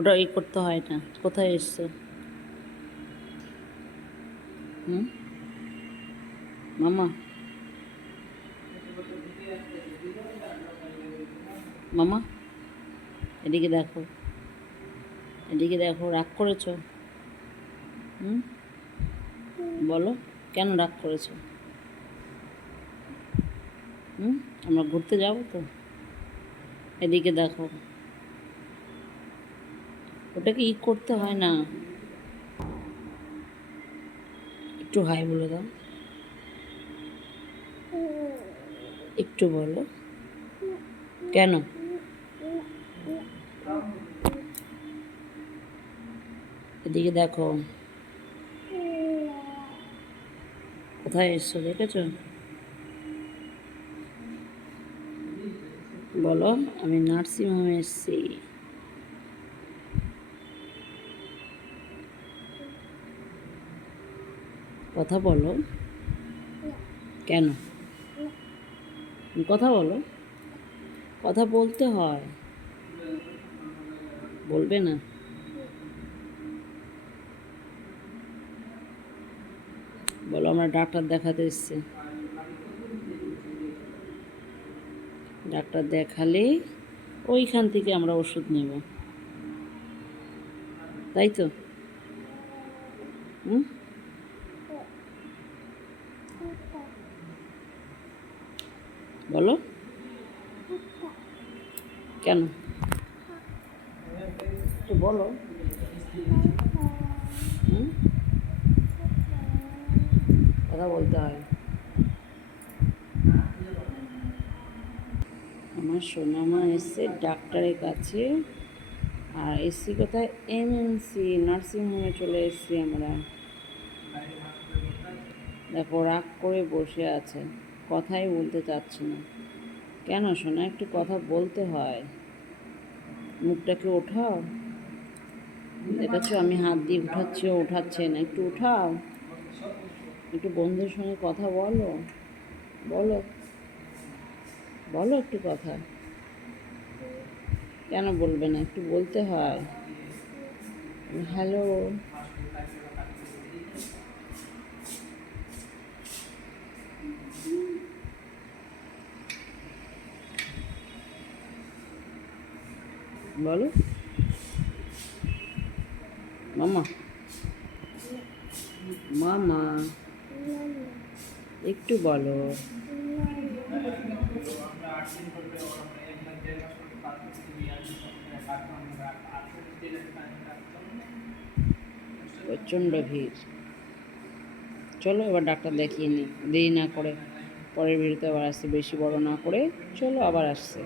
ওটা করতে হয় না। কোথায় এসছো? হুম, মামা মামা, এদিকে দেখো, এদিকে দেখো, রাগ করেছো? হুম, বলো, কেন রাগ করেছো? হুম, আমরা ঘুরতে যাবো তো। এদিকে দেখো, ওটাকে করতে হয় না। একটু হাই বলে দাও, একটু বলো কেন। এদিকে দেখো, কোথায় এসছো দেখেছো? বলো, আমি নার্সিংহোমে এসেছি। কথা বলো, কেন? কথা বলো, কথা বলতে হয়, বলবে না? বলো, আমরা ডাক্তার দেখাতে এসেছি। ডাক্তার দেখালেই ওইখান থেকে আমরা ওষুধ নেব, তাই তো? হুম, বলো কেন, একটু বলো। হুম, কথা বলতে হয়। আমার সোনামা এসছে ডাক্তারের কাছে, আর এসছি কোথায়? এমএনসি নার্সিংহোমে চলে এসেছি আমরা। দেখো, রাগ করে বসে আছে, কথাই বলতে চাচ্ছে না। কেন সোনা, একটু কথা বলতে হয়, মুখটাকে ওঠাও। দেখেছো আমি হাত দিয়ে উঠাচ্ছি, ও উঠাচ্ছে না। একটু উঠাও, একটু বন্ধুর সঙ্গে কথা বলো, বলো, বলো একটু কথা। কেন বলবে না, একটু বলতে হয়। হ্যালো, বলো মামা, মামা, একটু বলো। প্রচণ্ড ভিড়। চলো এবার ডাক্তার দেখিয়ে নিই, দেরি না করে। পরের ভিড়তে আবার আসছি, বেশি বড় না করে। চলো আবার আসছি।